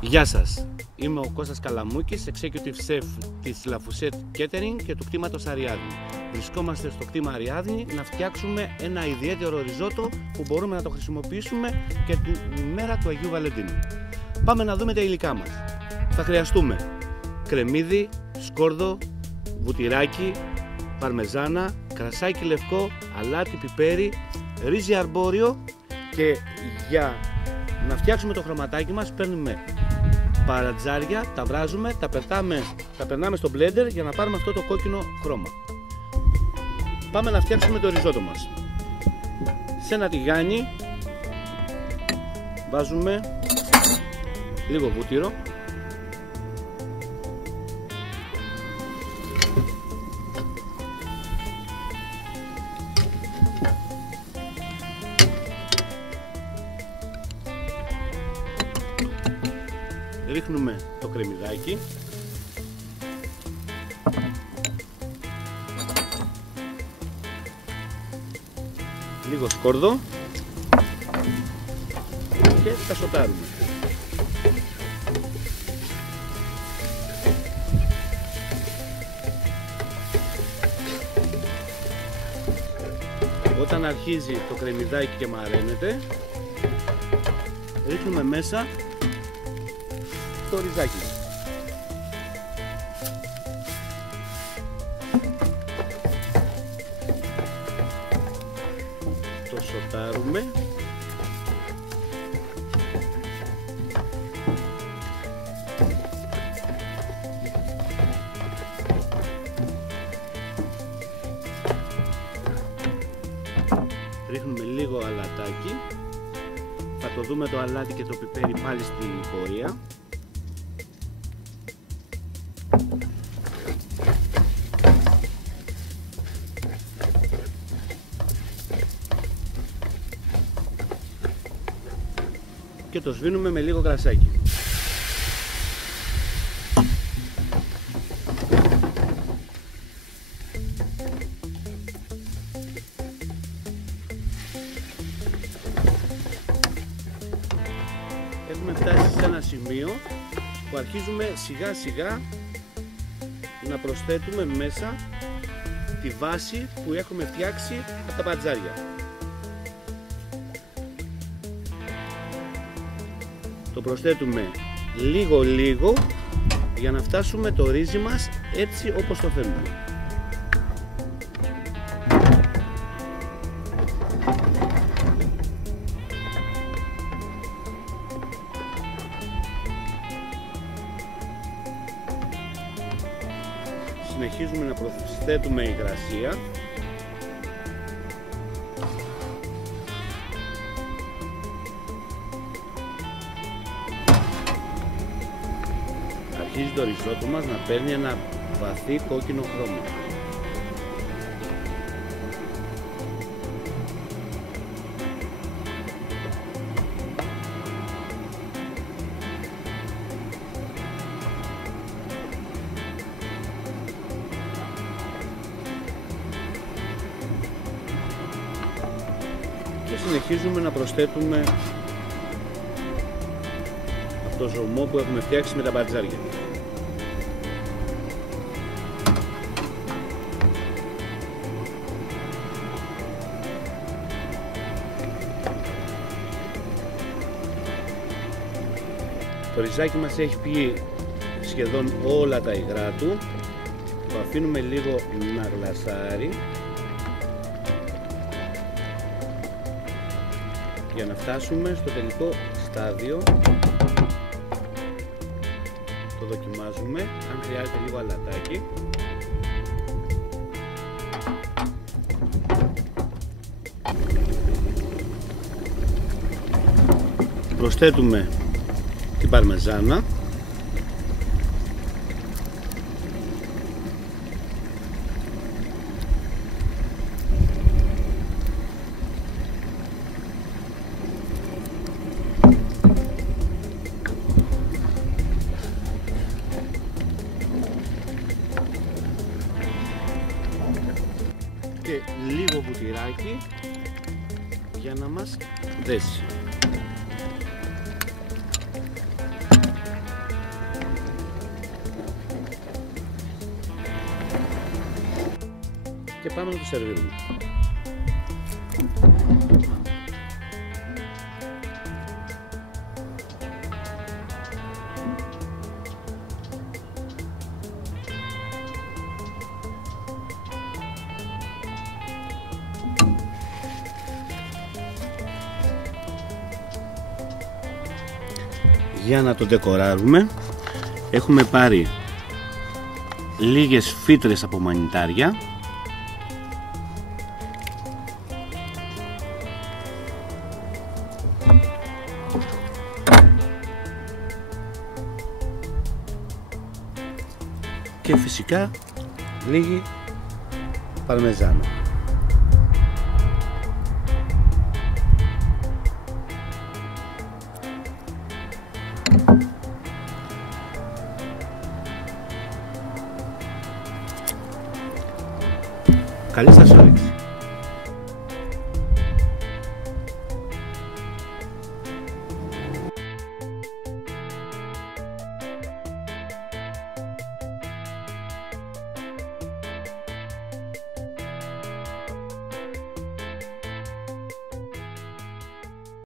Γεια σας, είμαι ο Κώστας Καλαμούκης, Executive Chef της Lafoussette Catering και του κτήματος Αριάδνη. Βρισκόμαστε στο κτήμα Αριάδνη να φτιάξουμε ένα ιδιαίτερο ριζότο που μπορούμε να το χρησιμοποιήσουμε και την ημέρα του Αγίου Βαλεντίνου. Πάμε να δούμε τα υλικά μας. Θα χρειαστούμε κρεμμύδι, σκόρδο, βουτυράκι, παρμεζάνα, κρασάκι λευκό, αλάτι, πιπέρι, ρύζι αρμπόριο και για να φτιάξουμε το χρωματάκι μας παίρνουμε παρατζάρια, τα βράζουμε, τα περνάμε στο blender για να πάρουμε αυτό το κόκκινο χρώμα. Πάμε να φτιάξουμε το ριζότο μας. Σε ένα τηγάνι βάζουμε λίγο βούτυρο, ρίχνουμε το κρεμμυδάκι, λίγο σκόρδο και τα σοτάρουμε. Όταν αρχίζει το κρεμμυδάκι και μαραίνεται, ρίχνουμε μέσα το ριζάκι. Το σοτάρουμε. Ρίχνουμε λίγο αλατάκι. Θα το δούμε το αλάτι και το πιπέρι πάλι στην πορεία. Και το σβήνουμε με λίγο κρασάκι. Έχουμε φτάσει σε ένα σημείο που αρχίζουμε σιγά σιγά να προσθέτουμε μέσα τη βάση που έχουμε φτιάξει από τα πατζάρια. Το προσθέτουμε λίγο λίγο για να φτάσουμε το ρύζι μας έτσι όπως το θέλουμε. Συνεχίζουμε να προσθέτουμε υγρασία. Αρχίζει το ριζότο μας να παίρνει ένα βαθύ κόκκινο χρώμα. Και συνεχίζουμε να προσθέτουμε το ζωμό που έχουμε φτιάξει με τα μπατζάρια. Το ριζάκι μας έχει πιει σχεδόν όλα τα υγρά του. Το αφήνουμε λίγο να γλασάρει για να φτάσουμε στο τελικό στάδιο. Το δοκιμάζουμε, αν χρειάζεται λίγο αλατάκι. Προσθέτουμε την παρμεζάνα. Και λίγο βουτυράκι για να μας δέσει. και πάμε να το σερβίρουμε. Για να το ντεκοράρουμε, έχουμε πάρει λίγες φύτρες από μανιτάρια, και φυσικά λίγη παρμεζάνα. Καλή σας όρεξη.